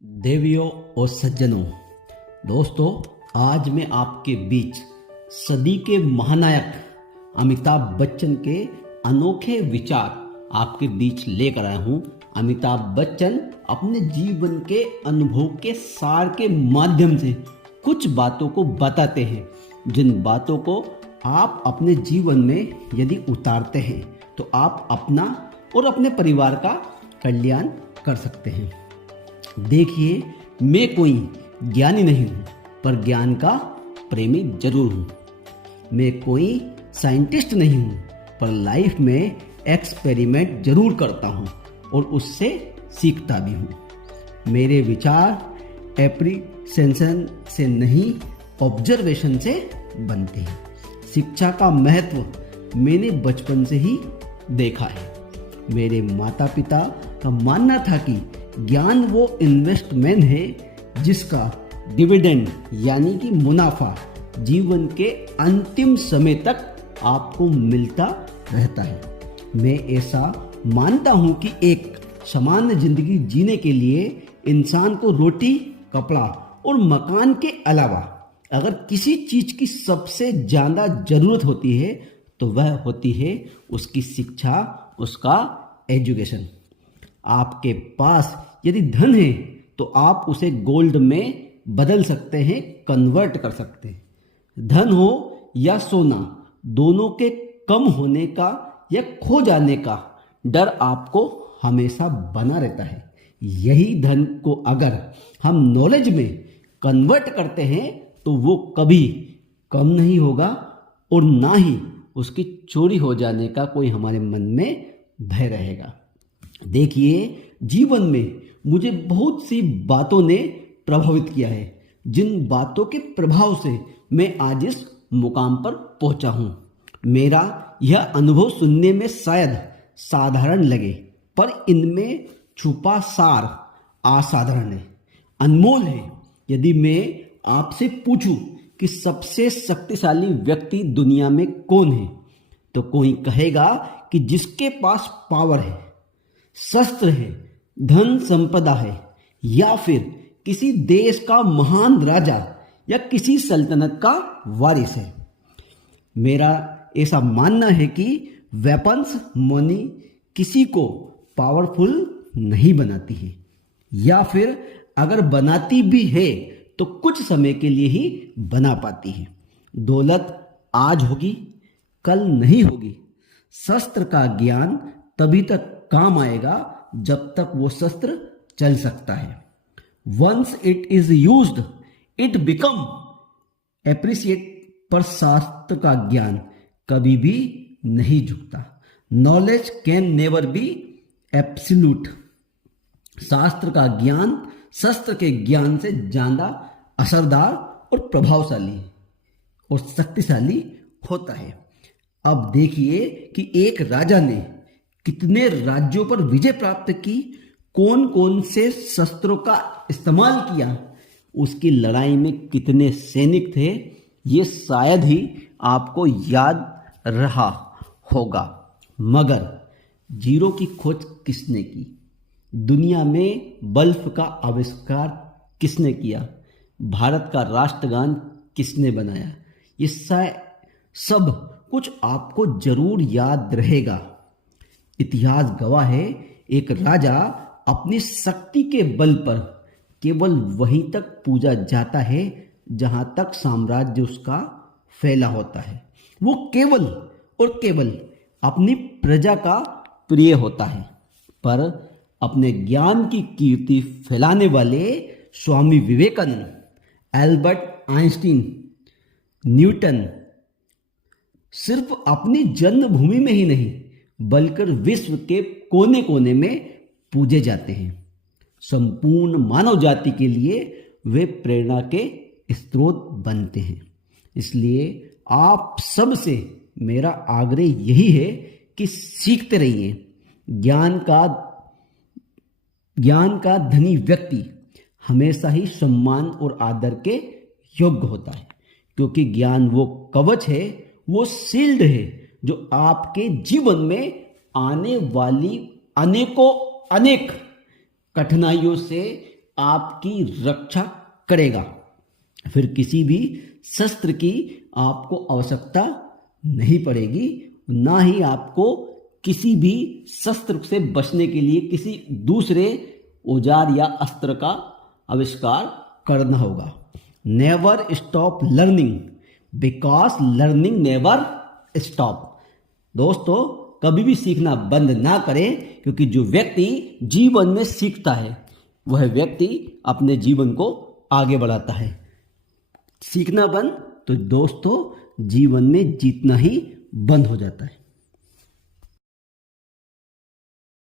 देवियों और सज्जनों, दोस्तों, आज मैं आपके बीच सदी के महानायक अमिताभ बच्चन के अनोखे विचार आपके बीच लेकर आया हूं। अमिताभ बच्चन अपने जीवन के अनुभव के सार के माध्यम से कुछ बातों को बताते हैं, जिन बातों को आप अपने जीवन में यदि उतारते हैं तो आप अपना और अपने परिवार का कल्याण कर सकते हैं। देखिए, मैं कोई ज्ञानी नहीं हूँ, पर ज्ञान का प्रेमी जरूर हूँ। मैं कोई साइंटिस्ट नहीं हूँ, पर लाइफ में एक्सपेरिमेंट जरूर करता हूँ और उससे सीखता भी हूँ। मेरे विचार एप्रीसेंशन से नहीं, ऑब्जर्वेशन से बनते हैं। शिक्षा का महत्व मैंने बचपन से ही देखा है। मेरे माता पिता का मानना था कि ज्ञान वो इन्वेस्टमेंट है जिसका डिविडेंड यानी कि मुनाफा जीवन के अंतिम समय तक आपको मिलता रहता है। मैं ऐसा मानता हूं कि एक सामान्य जिंदगी जीने के लिए इंसान को रोटी, कपड़ा और मकान के अलावा अगर किसी चीज की सबसे ज्यादा जरूरत होती है तो वह होती है उसकी शिक्षा, उसका एजुकेशन। आपके पास यदि धन है तो आप उसे गोल्ड में बदल सकते हैं, कन्वर्ट कर सकते हैं। धन हो या सोना, दोनों के कम होने का या खो जाने का डर आपको हमेशा बना रहता है। यही धन को अगर हम नॉलेज में कन्वर्ट करते हैं तो वो कभी कम नहीं होगा और ना ही उसकी चोरी हो जाने का कोई हमारे मन में भय रहेगा। देखिए, जीवन में मुझे बहुत सी बातों ने प्रभावित किया है, जिन बातों के प्रभाव से मैं आज इस मुकाम पर पहुंचा हूं। मेरा यह अनुभव सुनने में शायद साधारण लगे, पर इनमें छुपा सार असाधारण है, अनमोल है। यदि मैं आपसे पूछूं कि सबसे शक्तिशाली व्यक्ति दुनिया में कौन है, तो कोई कहेगा कि जिसके पास पावर है, शस्त्र है, धन संपदा है, या फिर किसी देश का महान राजा या किसी सल्तनत का वारिस है। मेरा ऐसा मानना है कि वेपन्स, मनी किसी को पावरफुल नहीं बनाती है, या फिर अगर बनाती भी है तो कुछ समय के लिए ही बना पाती है। दौलत आज होगी, कल नहीं होगी। शस्त्र का ज्ञान तभी तक काम आएगा जब तक वो शस्त्र चल सकता है। Once it is used it become appreciate, पर शास्त्र का ज्ञान कभी भी नहीं झुकता। Knowledge can never be absolute. शास्त्र का ज्ञान शस्त्र के ज्ञान से ज्यादा असरदार और प्रभावशाली और शक्तिशाली होता है। अब देखिए कि एक राजा ने कितने राज्यों पर विजय प्राप्त की, कौन कौन से शस्त्रों का इस्तेमाल किया, उसकी लड़ाई में कितने सैनिक थे, ये शायद ही आपको याद रहा होगा। मगर जीरो की खोज किसने की? दुनिया में बल्ब का आविष्कार किसने किया? भारत का राष्ट्रगान किसने बनाया? ये सब कुछ आपको जरूर याद रहेगा। इतिहास गवाह है, एक राजा अपनी शक्ति के बल पर केवल वहीं तक पूजा जाता है जहां तक साम्राज्य उसका फैला होता है। वो केवल और केवल अपनी प्रजा का प्रिय होता है। पर अपने ज्ञान की कीर्ति फैलाने वाले Swami Vivekananda, Albert Einstein, Newton सिर्फ अपनी जन्मभूमि में ही नहीं बल्कि विश्व के कोने कोने में पूजे जाते हैं। संपूर्ण मानव जाति के लिए वे प्रेरणा के स्रोत बनते हैं। इसलिए आप सबसे मेरा आग्रह यही है कि सीखते रहिए। ज्ञान का धनी व्यक्ति हमेशा ही सम्मान और आदर के योग्य होता है, क्योंकि ज्ञान वो कवच है, वो शील्ड है जो आपके जीवन में आने वाली अनेक कठिनाइयों से आपकी रक्षा करेगा। फिर किसी भी शस्त्र की आपको आवश्यकता नहीं पड़ेगी, ना ही आपको किसी भी शस्त्र से बचने के लिए किसी दूसरे औजार या अस्त्र का आविष्कार करना होगा। Never stop learning because learning never stop. दोस्तों, कभी भी सीखना बंद ना करें, क्योंकि जो व्यक्ति जीवन में सीखता है वह व्यक्ति अपने जीवन को आगे बढ़ाता है। सीखना बंद तो दोस्तों जीवन में जीतना ही बंद हो जाता है।